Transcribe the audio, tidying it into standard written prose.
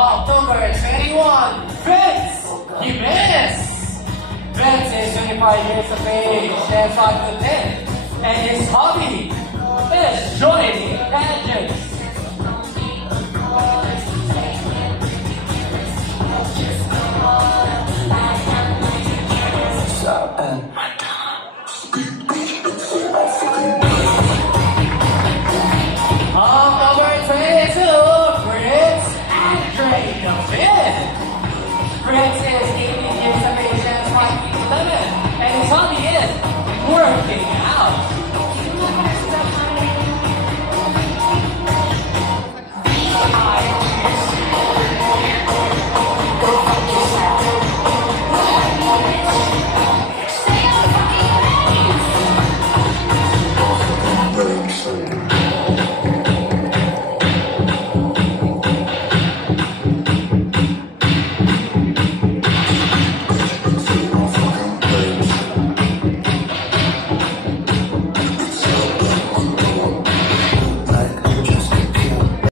October 21, Vince Jimenez. Vince is 25 years of age and 5'10", and his hobby is joining pageants.